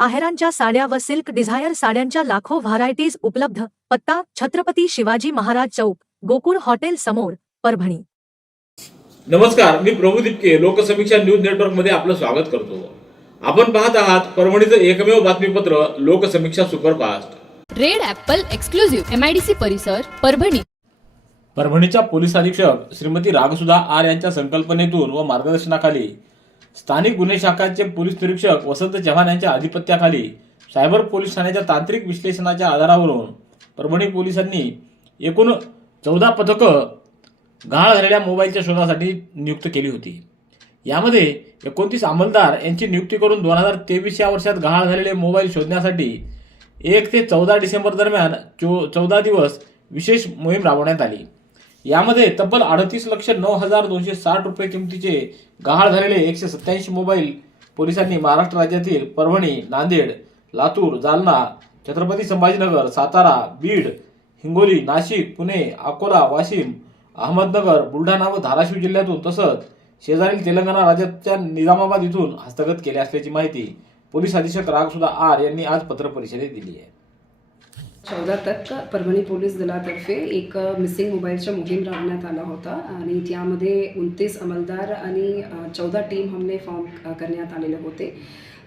आहेरांच्या साड्या व silk Dzire साड्यांच्या लाखो व्हरायटीज उपलब्ध. पत्ता छत्रपती शिवाजी महाराज चौक गोकुळ हॉटेल समोर परभणी. नमस्कार मी प्रभू दिपके लोकसमीक्षा न्यूज नेटवर्कमध्ये आपलं स्वागत करतो. आपण पाहत आहात परभणीचं एकमेव बातमीपत्र Lokasamiksha superfast. Red apple exclusive MIDC परिसर परभणी. परभणीच्या पोलीस अधीक्षक श्रीमती रागसुधा आर यांच्या संकल्पनेतून व मार्गदर्शनाखाली स्थानिक गुन्हे शाखाचे पोलीस निरीक्षक वसंत चव्हाण यांच्या अधिपत्याखाली सायबर पोलीस ठाण्याच्या तांत्रिक विश्लेषणाच्या आधारावरून परभणी पोलिसांनी एकूण चौदा पथकं गहाळ झालेल्या मोबाईलच्या शोधासाठी नियुक्त केली होती. यामध्ये एकोणतीस अंमलदार यांची नियुक्ती करून दोन हजार तेवीस या वर्षात गहाळ झालेले मोबाईल शोधण्यासाठी एक ते चौदा डिसेंबर दरम्यान चो चौदा दिवस विशेष मोहीम राबवण्यात आली. यामध्ये तब्बल अडतीस लक्ष नऊ हजार दोनशे साठ रुपये किमतीचे गहाळ झालेले एकशे सत्याऐंशी मोबाईल पोलिसांनी महाराष्ट्र राज्यातील परभणी नांदेड लातूर जालना छत्रपती संभाजीनगर सातारा बीड हिंगोली नाशिक पुणे अकोला वाशिम अहमदनगर बुलढाणा व धाराशिव जिल्ह्यातून तसंच शेजारील तेलंगणा राज्याच्या निजामाबाद इथून हस्तगत केले असल्याची माहिती पोलीस अधीक्षक रागसुधा आर यांनी आज पत्रपरिषदेत दिली आहे. चौदा तक परभणी पोलीस दलातर्फे एक मिसिंग मोबाईलच्या मोहीम राबवण्यात आला होता. आणि त्यामध्ये उनतीस अंमलदार आणि चौदा टीम हमने फॉर्म करण्यात आलेले होते.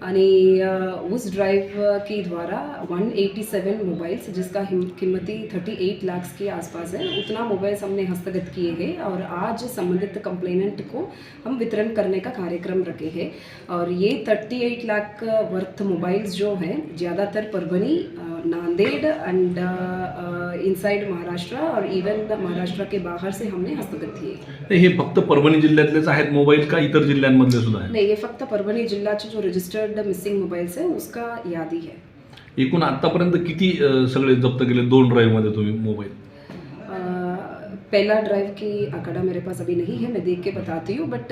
उस ड्राइव के द्वारा 187 मोबाइल्स जिसका कीमती 38 लाख के आसपास है उतना मोबाइल्स हमने हस्तगत किए गए और आज संबंधित कंप्लेनेंट को हम वितरण करने का कार्यक्रम रखे हैं। और ये 38 लाख वर्थ मोबाइल्स जो हैं ज़्यादातर Parbhani uh, Nanded and inside Maharashtra और इवन महाराष्ट्र के बाहर से हमने हस्तगत किए नाही, हे फक्त परभणी जिल्ह्यातलेच आहेत मोबाईल का इतर जिल्ह्यांमधले सुद्धा नहीं ये फक्त परभणी जिल्ह्याचे जो रजिस्टर्ड मिसिंग मोबाइल्स है उसका यादी है एकूण आतापर्यंत किती अ, सगळे जप्त केले? दोन ड्राईव्हमध्ये तुम्ही मोबाईल पहला ड्राइव की आंकड़ा मेरे पास अभी नहीं है मैं देख के बताती हूँ बट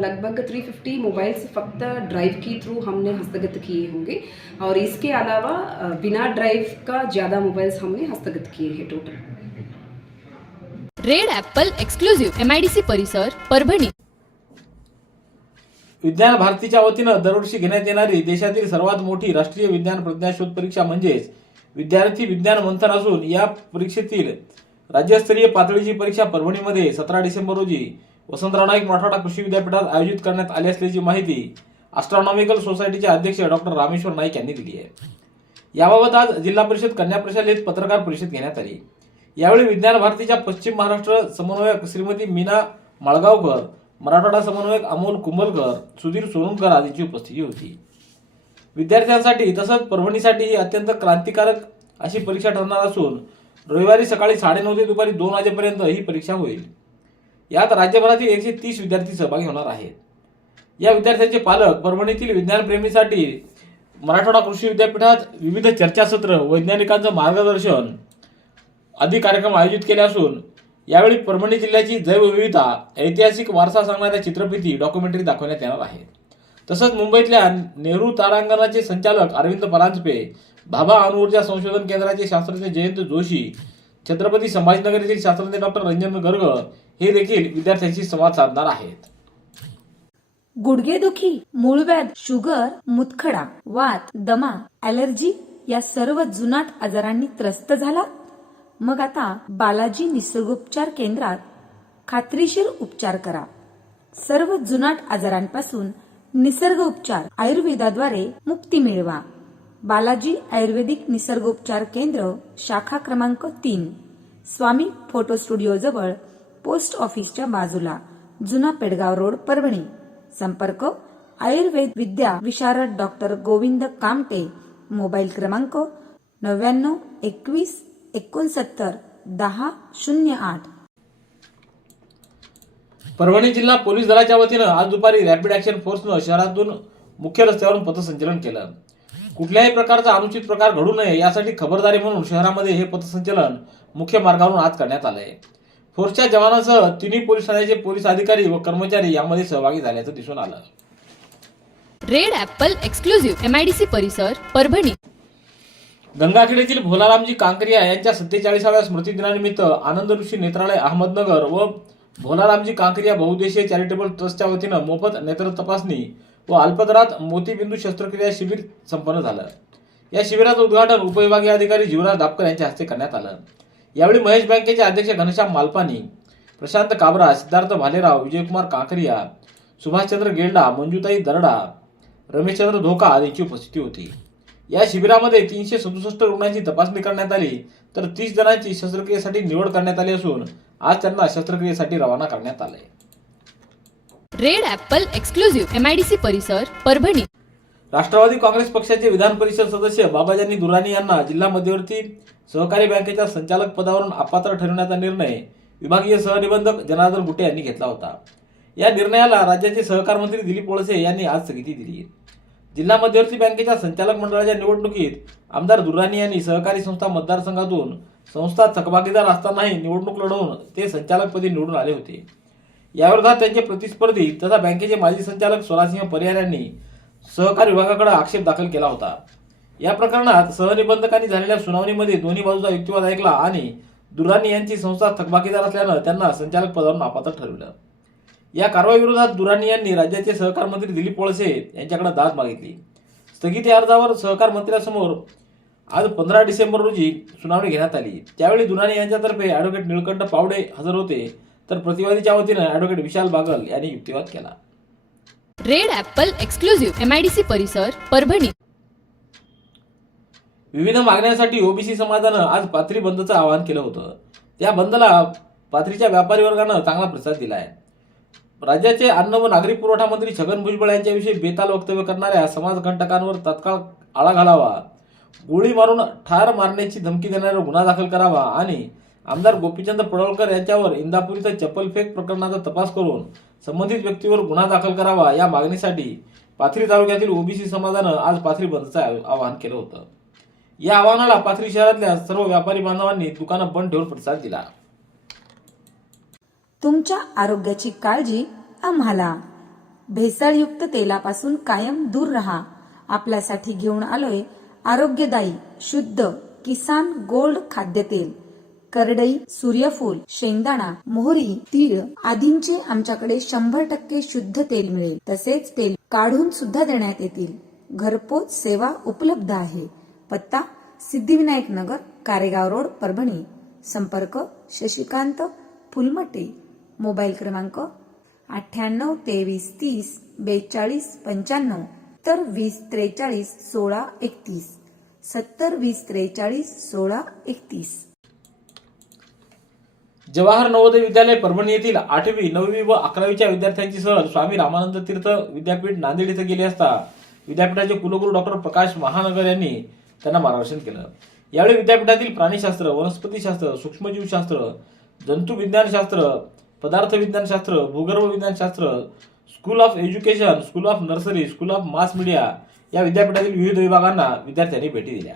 लगभग 350 मोबाइल्स फक्त ड्राइव की थ्रू हमने हस्तगत किए होंगे और इसके अलावा अ, बिना ड्राइव का ज़्यादा मोबाइल्स हमने हस्तगत किए हैं total red apple exclusive MIDC परिसर परभणी. विज्ञान भारतीच्या वतीनं दरवर्षी घेण्यात येणारी देशातील सर्वात मोठी राष्ट्रीय विज्ञान प्रज्ञाशोध परीक्षा म्हणजेच विद्यार्थी विज्ञान मंथन असून या परीक्षेतील राज्यस्तरीय पातळीची परीक्षा परभणीमध्ये सतरा डिसेंबर रोजी वसंतराव नाईक मराठवाडा कृषी विद्यापीठात आयोजित करण्यात आली असल्याची माहिती अस्ट्रॉनॉमिकल सोसायटीचे अध्यक्ष डॉक्टर रामेश्वर नाईक यांनी दिली आहे. याबाबत आज जिल्हा परिषद कन्या प्रशालेत पत्रकार परिषद घेण्यात आली. यावेळी विज्ञान भारतीच्या पश्चिम महाराष्ट्र समन्वयक श्रीमती मीना माळगावकर मराठवाडा समन्वयक अमोल कुंभलकर सुधीर सोनकर आदींची उपस्थिती होती. विद्यार्थ्यांसाठी तसंच परभणीसाठी ही अत्यंत क्रांतिकारक अशी परीक्षा ठरणार असून रविवारी सकाळी साडेनऊ ते दुपारी दोन वाजेपर्यंत ही परीक्षा होईल. यात राज्यभरातील एकशे तीस विद्यार्थी सहभागी होणार आहेत. या विद्यार्थ्यांचे पालक परभणीतील विज्ञानप्रेमीसाठी मराठवाडा कृषी विद्यापीठात विविध चर्चासत्र वैज्ञानिकांचं मार्गदर्शन आदी कार्यक्रम आयोजित केले असून यावेळी परभणी जिल्ह्याची जैवविविधता ऐतिहासिक वारसा सांगणाऱ्या चित्रफिती डॉक्युमेंटरी दाखवण्यात येणार आहे तसंच मुंबईतल्या नेहरू तारांगणाचे संचालक अरविंद परांजपे भाभा अणुऊर्जा संशोधन केंद्राचे शास्त्रज्ञ जयंत जोशी छत्रपती संभाजीनगर येथील शास्त्रज्ञ डॉक्टर रंजन गर्ग हे देखील विद्यार्थ्यांशी संवाद साधणार आहेत. गुडघेदुखी मूळव्याध शुगर मुतखडा वात दमा ॲलर्जी या सर्व जुनाट आजारांनी त्रस्त झाला. मग आता बालाजी निसर्गोपचार केंद्रात खात्रीशीर उपचार करा. सर्व जुनाट आजारांपासून निसर्ग उपचार आयुर्वेदाद्वारे मुक्ती मिळवा. बालाजी आयुर्वेदिक निसर्गोपचार केंद्र शाखा क्रमांक तीन. स्वामी फोटो स्टुडिओ जवळ पोस्ट ऑफिसच्या बाजूला जुना पेडगाव रोड परभणी. संपर्क आयुर्वेद विद्या विशारद डॉक्टर गोविंद कामटे. मोबाईल क्रमांक नव्याण्णव एकवीस एकोणसत्तर दहा शून्य आठ. परभणी जिल्हा पोलीस दलाच्या वतीनं आज दुपारी रॅपिड ऍक्शन फोर्सनं शहरातून मुख्य रस्त्यावरून पथसंचलन केलं. कुठल्याही प्रकारचा अनुचित प्रकार घडू नये यासाठी खबरदारी म्हणून शहरामध्ये हे पथसंचलन मुख्य मार्गावरून आज करण्यात आलंय. फोर्सच्या जवानासह तिन्ही पोलीस ठाण्याचे पोलीस अधिकारी व कर्मचारी यामध्ये सहभागी झाल्याचं दिसून आलं. रेड ॲपल एक्सक्लुझिव्ह एमआयडीसी परिसर परभणी. गंगाखेड येथील भोलारामजी कांकरिया यांच्या सत्तेचाळीसाव्या स्मृतिदिनानिमित्त आनंद ऋषी नेत्रालय अहमदनगर व भोलारामजी कांकरिया बहुद्देशीय चॅरिटेबल ट्रस्टच्या वतीनं मोफत नेत्र तपासणी व अल्पदरात मोतीबिंदू शस्त्रक्रिया शिबिर संपन्न झालं. या शिबिराचं उद्घाटन उपविभागीय अधिकारी जीवराज दापकर यांच्या हस्ते करण्यात आलं. यावेळी महेश बँकेचे अध्यक्ष घनश्याम मालपानी प्रशांत काबरा सिद्धार्थ भालेराव विजयकुमार काकरिया सुभाषचंद्र गेल्डा मंजुताई दरडा रमेशचंद्र धोका आदींची उपस्थिती होती. या शिबिरामध्ये तीनशे सदुसष्ट रुग्णांची तपासणी करण्यात आली तर तीस जणांची शस्त्रक्रियेसाठी निवड करण्यात आली असून आज त्यांना शस्त्रक्रियेसाठी रवाना करण्यात आले रेड ॲपल एक्सक्लुझिव्ह. एमआयडीसी परिसर परभणी. राष्ट्रवादी काँग्रेस पक्षाचे विधान परिषद सदस्य बाबाजानी दुरानी यांना जिल्हा मध्यवर्ती सहकारी बँकेच्या संचालक पदावरून अपात्र ठरवण्याचा निर्णय विभागीय सहनिबंधक जनार्दन गुटे यांनी घेतला होता. या निर्णयाला राज्याचे सहकार मंत्री दिलीप वळसे यांनी आज स्थगिती दिली. जिल्हा मध्यवर्ती बँकेच्या संचालक मंडळाच्या निवडणुकीत आमदार दुर्राणी यांनी सहकारी संस्था मतदारसंघातून संस्था थकबाकीदार असतानाही निवडणूक लढवून ते संचालकपदी निवडून आले होते. याविरोधात त्यांचे प्रतिस्पर्धी तथा बँकेचे माजी संचालक स्वरासिंह परिहार यांनी सहकार विभागाकडे आक्षेप दाखल केला होता. या प्रकरणात सहनिबंधकांनी झालेल्या सुनावणीमध्ये दोन्ही बाजूचा युक्तिवाद ऐकला आणि दुराणी यांची संस्था थकबाकीदार असल्यानं त्यांना संचालक पदावरून अपात्र ठरविलं. या कारवाईविरोधात दुराणी यांनी राज्याचे सहकार मंत्री दिलीप वळसे यांच्याकडे दाद मागितली. स्थगिती अर्जावर सहकार मंत्र्यासमोर आज पंधरा डिसेंबर रोजी सुनावणी घेण्यात आली. त्यावेळी दुराणी यांच्यातर्फे ॲडव्होकेट निळकंठ पावडे हजर होते. तर प्रतिवादीच्या वतीनं ॲडव्होकेट विशाल बागल यांनी युक्तिवाद केला. रेड ॲपल एक्सक्लुझिव्ह एमआयडीसी परिसर परभणी. विविध मागण्यांसाठी ओबीसी समाजानं आज पाथरी बंदचं आवाहन केलं होतं. त्या बंदला पाथरीच्या व्यापारी वर्गानं चांगला प्रतिसाद दिलाय. राज्याचे अन्न व नागरी पुरवठा मंत्री छगन भुजबळ यांच्याविषयी बेताल वक्तव्य करणाऱ्या समाजकंटकांवर तत्काळ आळा घालावा. गोळी मारून ठार मारण्याची धमकी देणारा गुन्हा दाखल करावा आणि आमदार गोपीचंद पडळकर यांच्यावर इंदापुरीचा चपलफेक चप्पलफेक प्रकरणाचा तपास करून संबंधित व्यक्तीवर गुन्हा दाखल करावा या मागणीसाठी पाथरी तालुक्यातील ओबीसी समाजानं आज पाथरी बंदचं आवाहन केलं होतं. या आवाहनाला पाथरी शहरातल्या सर्व व्यापारी बांधवांनी दुकानं बंद ठेवून प्रतिसाद दिला. तुमच्या आरोग्याची काळजी आम्हाला. भेसळयुक्त तेलापासून कायम दूर रहा. आपल्यासाठी घेऊन आलोय आरोग्यदायी शुद्ध किसान गोल्ड खाद्यतेल. करडई सूर्यफूल शेंगदाणा मोहरी तीळ आदींचे आमच्याकडे शंभर टक्के शुद्ध तेल मिळेल. तसेच तेल काढून सुद्धा देण्यात येतील. घरपोच सेवा उपलब्ध आहे. पत्ता सिद्धिविनायक नगर कारेगाव रोड परभणी. संपर्क शशिकांत फुलमटे. मोबाईल क्रमांक अठ्ठ्याण्णव तेवीस तीस बेचाळीस पंच्याण्णव तर वीस त्रेचाळीस सोळा एकतीस. सत्तर वीस त्रेचाळीस सोळा एकतीस. जवाहर नवोदय विद्यालय परभणी येथील आठवी नववी व अकरावीच्या विद्यार्थ्यांची सहल स्वामी रामानंद तीर्थ विद्यापीठ नांदेड इथं गेली असता विद्यापीठाचे कुलगुरू डॉक्टर प्रकाश महानगर यांनी त्यांना मार्गदर्शन केलं. यावेळी विद्यापीठातील प्राणीशास्त्र वनस्पतीशास्त्र सूक्ष्मजीवशास्त्र जंतुविज्ञानशास्त्र पदार्थ विज्ञानशास्त्र भूगर्भ विज्ञानशास्त्र school of education school of nursery school of mass media या विद्यापीठातील विविध विभागांना विद्यार्थ्यांनी भेटी दिल्या.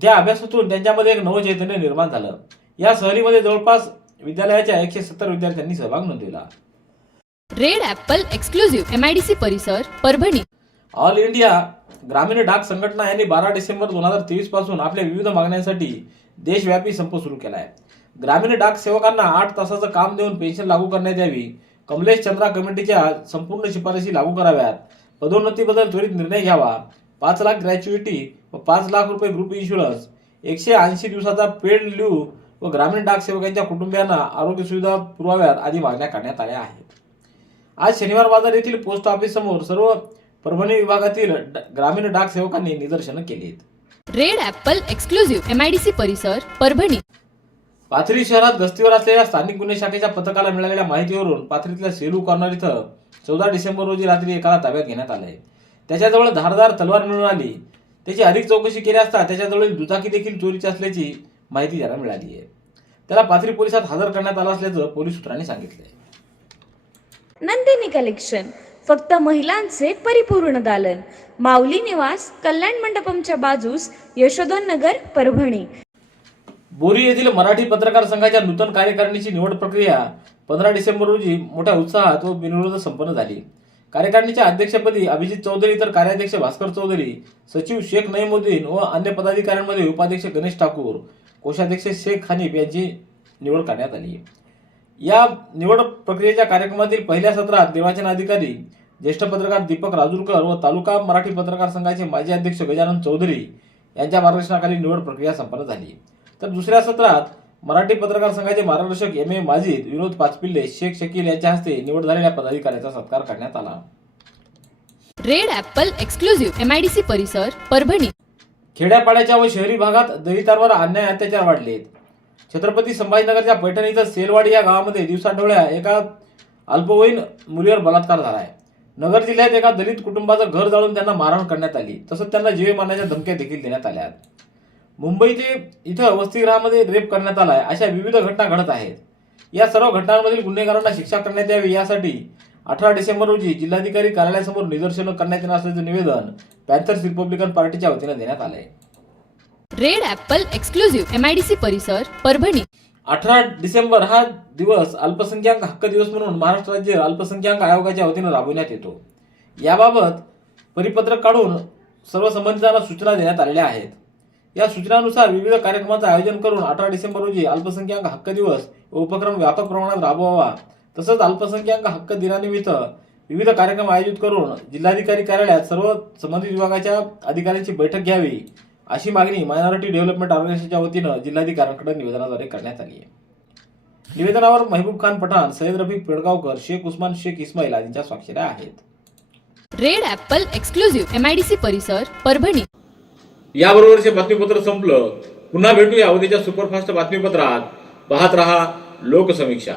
त्या अभ्यासातून त्यांच्यामध्ये एक नवचैतन्य निर्माण झालं. या सहलीमध्ये जवळपास विद्यालयाच्या एकशे सत्तर विद्यार्थ्यांनी सहभाग नोंदविला. रेड ॲपल एक्सक्लुझिव्ह एमआयडीसी परिसर परभणी. ऑल इंडिया ग्रामीण डाक संघटना यांनी बारा डिसेंबर दोन हजार तेवीसपासून आपल्या विविध मागण्यांसाठी देशव्यापी संप सुरू केला आहे ग्रामीण डाक सेवकांना आठ तासाचं काम देऊन पेन्शन लागू करण्यात यावी कमलेश चंद्रा कमिटीच्या संपूर्ण शिफारशी लागू कराव्यात पदोन्नतीबद्दल त्वरित निर्णय घ्यावा पाच लाख ग्रॅच्युइटी व पाच लाख रुपये ग्रुप इन्शुरन्स एकशे ऐंशी दिवसाचा पेड लिव्ह व ग्रामीण डाक सेवकांच्या कुटुंबियांना आरोग्य सुविधा पुरवाव्यात आदी मागण्या करण्यात आल्या आहेत. आज शनिवार बाजार येथील पोस्ट ऑफिस समोर सर्व परभणी विभागातील ग्रामीण डाक सेवकांनी निदर्शनं केली आहेत रेड ॲपल एक्सक्लुझिव्ह एमआयडीसी परिसर परभणी. पाथरी शहरात गस्तीवर असलेल्या स्थानिक गुन्हे शाखेच्या पथकाला मिळालेल्या माहितीवरून पाथरीतल्या सेलू कॉर्नर इथं चौदा डिसेंबर रोजी रात्री एकाला ताब्यात घेण्यात आलंय. त्याच्याजवळ धारदार तलवार मिळून आली. त्याची अधिक चौकशी केली असता त्याच्याजवळील दुचाकी देखील चोरीची असल्याची माहिती त्याला मिळाली आहे. त्याला पाथरी पोलिसात हजर करण्यात आलं असल्याचं पोलीस सूत्रांनी सांगितलंय. नंदिनी कलेक्शन फक्त महिलांचे परिपूर्ण दालन. माऊली निवास कल्याण मंडपमच्या बाजूस यशोधन नगर परभणी. बोरी येथील मराठी पत्रकार संघाच्या नूतन कार्यकारिणीची निवड प्रक्रिया पंधरा डिसेंबर रोजी मोठ्या उत्साहात व बिनविरोध संपन्न झाली. कार्यकारिणीच्या अध्यक्षपदी अभिजित चौधरी तर कार्याध्यक्ष भास्कर चौधरी सचिव शेख नईमुद्दीन व अन्य पदाधिकाऱ्यांमध्ये उपाध्यक्ष गणेश ठाकूर कोषाध्यक्ष शेख हनीफ यांची निवड करण्यात आली या निवड प्रक्रियेच्या कार्यक्रमातील पहिल्या सत्रात निर्वाचन अधिकारी ज्येष्ठ पत्रकार दीपक राजूरकर व तालुका मराठी पत्रकार संघाचे माजी अध्यक्ष गजानन चौधरी यांच्या मार्गदर्शनाखाली निवड प्रक्रिया संपन्न झाली तर दुसऱ्या सत्रात मराठी पत्रकार संघाचे मार्गदर्शक एम ए माजीद विनोद पाचपिल्ले शेख शकील यांच्या हस्ते निवड झालेल्या पदाधिकाऱ्याचा सत्कार करण्यात आला. रेड ॲपल एक्सक्लुझिव्ह एमआयडीसी परिसर परभणी. खेड्यापाड्याच्या व शहरी भागात दलितांवर अन्याय अत्याचार वाढलेत छत्रपती संभाजीनगरच्या पैठण इथं सेलवाडी या गावामध्ये दिवसाढवळ्या एका अल्पवयीन मुलीवर बलात्कार झाला आहे. नगर जिल्ह्यात एका दलित कुटुंबाचं घर जाळून त्यांना मारहाण करण्यात आली. तसंच त्यांना जीवे मारण्याच्या धमक्या देखील देण्यात आल्या आहेत. मुंबईचे इथं वसतिगृहामध्ये रेप करण्यात आलाय अशा विविध घटना घडत आहेत. या सर्व घटनांमधील गुन्हेगारांना शिक्षा करण्यात यावी यासाठी अठरा डिसेंबर रोजी जिल्हाधिकारी कार्यालयासमोर निदर्शनं करण्यात येणार असल्याचं निवेदन पॅन्थर्स रिपब्लिकन पार्टीच्या वतीनं देण्यात आलंय. Red apple exclusive M I D C परिसर परभणी. अठरा डिसेंबर हा दिवस अल्पसंख्याक हक्क दिवस म्हणून महाराष्ट्र राज्य अल्पसंख्याक आयोगाच्या वतीनं राबवण्यात येतो. याबाबत परिपत्रक काढून सर्व संबंधितांना सूचना देण्यात आलेल्या आहेत. या सूचनानुसार विविध कार्यक्रमाचं आयोजन करून अठरा डिसेंबर रोजी अल्पसंख्याक हक्क दिवस व उपक्रम व्यापक प्रमाणात राबवावा तसंच अल्पसंख्याक हक्क दिनानिमित्त विविध कार्यक्रम आयोजित करून जिल्हाधिकारी कार्यालयात सर्व संबंधित विभागाच्या अधिकाऱ्यांची बैठक घ्यावी अशी मागणी मायनॉरिटी डेव्हलपमेंट ऑर्गनायझेशनच्या वतीनं जिल्हाधिकाऱ्यांकडे निवेदनाद्वारे करण्यात आली आहे. निवेदनावर महबूब खान पठाण सय्यद रफिक पेडगावकर शेख उस्मान शेख इस्माईल आदींच्या स्वाक्षऱ्या आहेत. Red apple exclusive M I D C परिसर परभणी. याबरोबरचे बातमीपत्र संपलं पुन्हा भेटूया उद्याच्या सुपरफास्ट बातमीपत्रात. पाहत रहा लोकसमीक्षा.